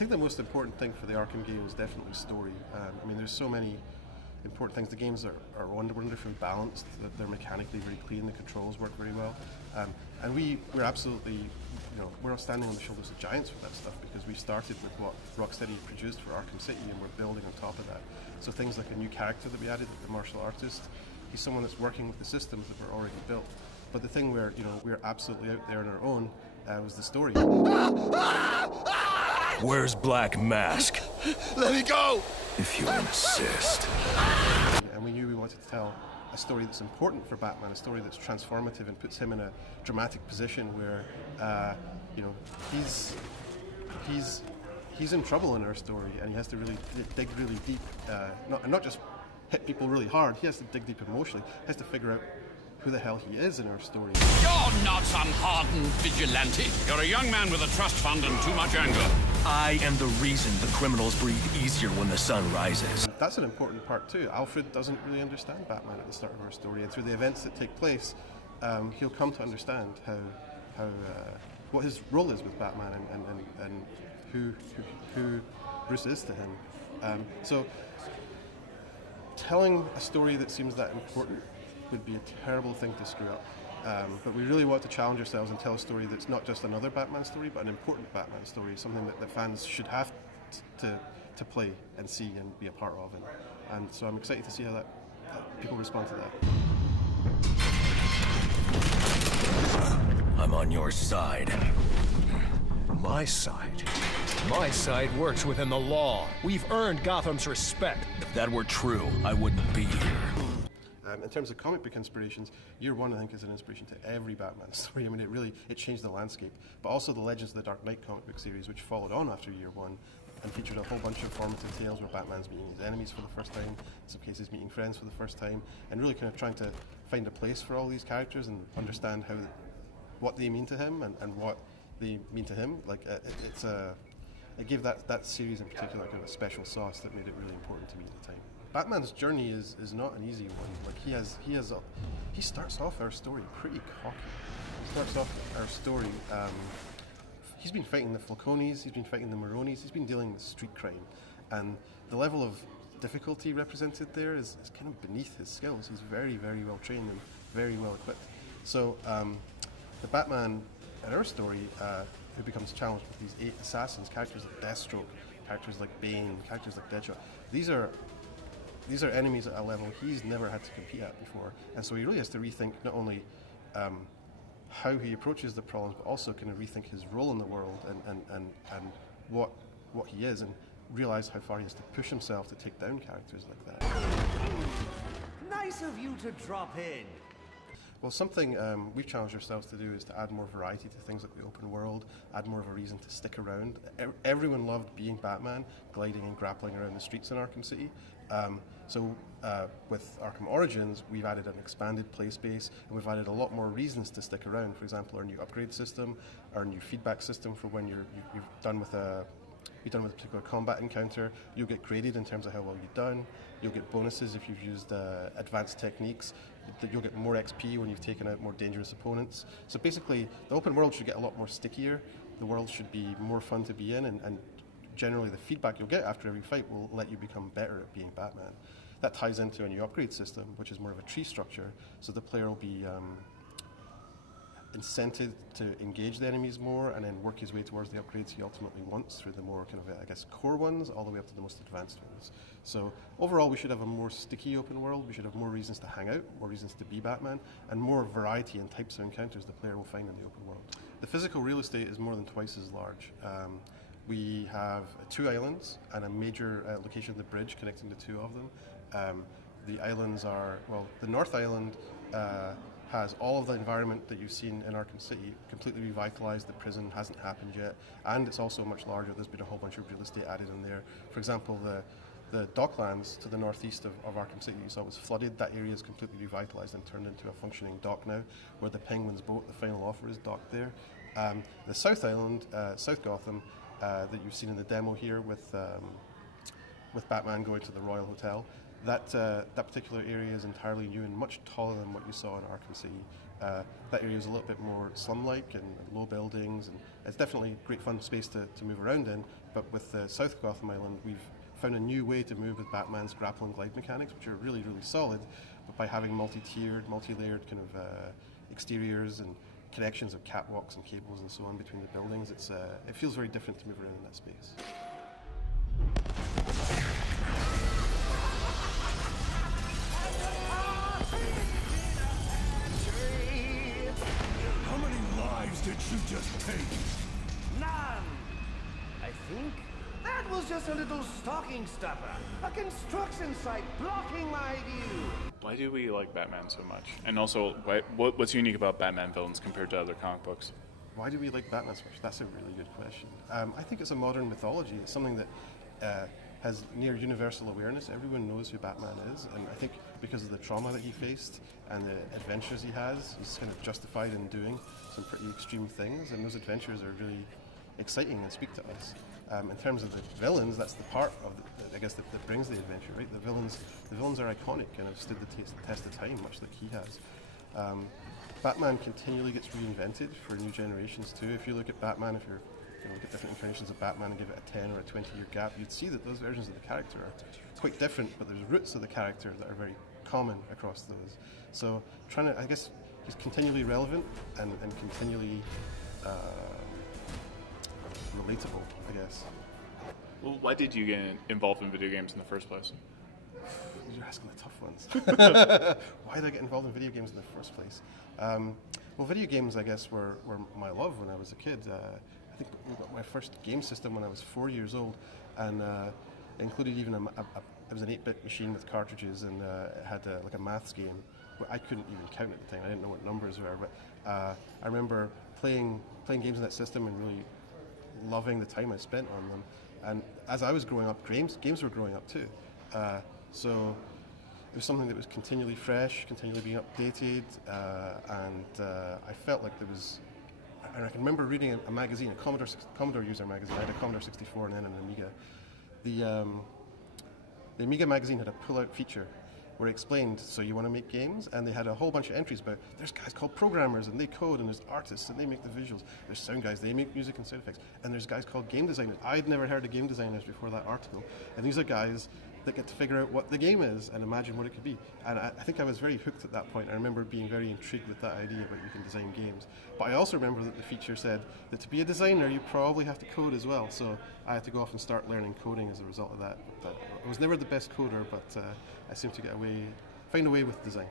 think the most important thing for the Arkham game is definitely story. I mean, there's so many important things. The games are wonderfully balanced. They're mechanically very clean. The controls work very well, and we're absolutely, we're standing on the shoulders of giants for that stuff, because we started with what Rocksteady produced for Arkham City, and we're building on top of that. So things like a new character that we added, the martial artist, he's someone that's working with the systems that were already built. But the thing where we're absolutely out there on our own was the story. Where's Black Mask? Let me go! If you insist. And we knew we wanted to tell a story that's important for Batman, a story that's transformative and puts him in a dramatic position where, he's in trouble in our story, and he has to really dig really deep, not just hit people really hard. He has to dig deep emotionally. He has to figure out who the hell he is in our story. You're not some hardened vigilante. You're a young man with a trust fund and too much anger. I am the reason the criminals breathe easier when the sun rises. That's an important part too. Alfred doesn't really understand Batman at the start of our story, and through the events that take place, he'll come to understand how what his role is with Batman and who Bruce is to him. So telling a story that seems that important would be a terrible thing to screw up. But we really want to challenge ourselves and tell a story that's not just another Batman story, but an important Batman story, something that fans should have to play and see and be a part of. And so I'm excited to see how that people respond to that. I'm on your side. My side? My side works within the law. We've earned Gotham's respect. If that were true, I wouldn't be here. In terms of comic book inspirations, Year One, I think, is an inspiration to every Batman story. I mean, it changed the landscape. But also the Legends of the Dark Knight comic book series, which followed on after Year One, and featured a whole bunch of formative tales where Batman's meeting his enemies for the first time, in some cases meeting friends for the first time, and really kind of trying to find a place for all these characters and understand what they mean to him and what they mean to him. Like it gave that series in particular kind of a special sauce that made it really important to me at the time. Batman's journey is not an easy one. Like he starts off our story pretty cocky. He starts off our story. He's been fighting the Falcones, he's been fighting the Maronis, he's been dealing with street crime, and the level of difficulty represented there is kind of beneath his skills. He's very, very well trained and very well equipped. So the Batman in our story, who becomes challenged with these 8 assassins, characters like Deathstroke, characters like Bane, characters like Deadshot, these are enemies at a level he's never had to compete at before, and so he really has to rethink not only how he approaches the problems, but also kind of rethink his role in the world and what he is, and realize how far he has to push himself to take down characters like that. Nice of you to drop in. Well, something we've challenged ourselves to do is to add more variety to things like the open world, add more of a reason to stick around. Everyone loved being Batman, gliding and grappling around the streets in Arkham City. So with Arkham Origins, we've added an expanded play space, and we've added a lot more reasons to stick around. For example, our new upgrade system, our new feedback system for when you're done with a particular combat encounter. You'll get graded in terms of how well you've done. You'll get bonuses if you've used advanced techniques. You'll get more XP when you've taken out more dangerous opponents. So basically, the open world should get a lot more stickier. The world should be more fun to be in, and generally the feedback you'll get after every fight will let you become better at being Batman. That ties into a new upgrade system, which is more of a tree structure, so the player will be incented to engage the enemies more and then work his way towards the upgrades he ultimately wants through the more kind of, core ones all the way up to the most advanced ones. So overall, we should have a more sticky open world. We should have more reasons to hang out, more reasons to be Batman, and more variety in types of encounters the player will find in the open world. The physical real estate is more than twice as large. We have 2 islands and a major location, the bridge connecting the 2 of them. The islands are, well, the North Island has all of the environment that you've seen in Arkham City completely revitalized. The prison hasn't happened yet, and it's also much larger. There's been a whole bunch of real estate added in there. For example, the docklands to the northeast of Arkham City, you saw, was flooded. That area is completely revitalized and turned into a functioning dock now, where the Penguin's boat, the final offer, is docked there. The South Island, South Gotham, that you've seen in the demo here with Batman going to the Royal Hotel, that particular area is entirely new and much taller than what you saw in Arkham City. That area is a little bit more slum-like and low buildings, and it's definitely great fun space to move around in. But with South Gotham Island, we've found a new way to move with Batman's grapple and glide mechanics, which are really, really solid. But by having multi-tiered, multi-layered kind of exteriors and connections of catwalks and cables and so on between the buildings, it feels very different to move around in that space. How many lives did you just take? None! I think that was just a little stocking stuffer. A construction site blocking my view. Why do we like Batman so much? And also, what's unique about Batman villains compared to other comic books? Why do we like Batman so much? That's a really good question. I think it's a modern mythology. It's something that has near universal awareness. Everyone knows who Batman is, and I think because of the trauma that he faced and the adventures he has, he's kind of justified in doing some pretty extreme things, and those adventures are really exciting and speak to us. In terms of the villains, that's the part of I guess that brings the adventure, right? The villains are iconic and have stood the test of time, much like he has. Batman continually gets reinvented for new generations too. If you look at Batman, if you look at different incarnations of Batman and give it a 10 or a 20-year gap, you'd see that those versions of the character are quite different, but there's roots of the character that are very common across those. So I guess he's continually relevant and continually relatable, I guess. Well, why did you get involved in video games in the first place? You're asking the tough ones. Why did I get involved in video games in the first place? Well, video games, I guess, were my love when I was a kid. I think we got my first game system when I was 4 years old, and it included even it was an 8-bit machine with cartridges, and it had like a maths game. I couldn't even count at the time. I didn't know what numbers were, but I remember playing games in that system and really loving the time I spent on them. And as I was growing up, games were growing up too. So it was something that was continually fresh, continually being updated, and I felt like there was. And I can remember reading a magazine, a Commodore user magazine. I had a Commodore 64 and then an Amiga. The Amiga magazine had a pull-out feature where it explained, so you want to make games, and they had a whole bunch of entries about there's guys called programmers and they code, and there's artists and they make the visuals, there's sound guys, they make music and sound effects, and there's guys called game designers. I'd never heard of game designers before that article, and these are guys that get to figure out what the game is and imagine what it could be. And I think I was very hooked at that point. I remember being very intrigued with that idea about you can design games. But I also remember that the feature said that to be a designer, you probably have to code as well. So I had to go off and start learning coding as a result of that. But I was never the best coder, but I seemed to find a way with design.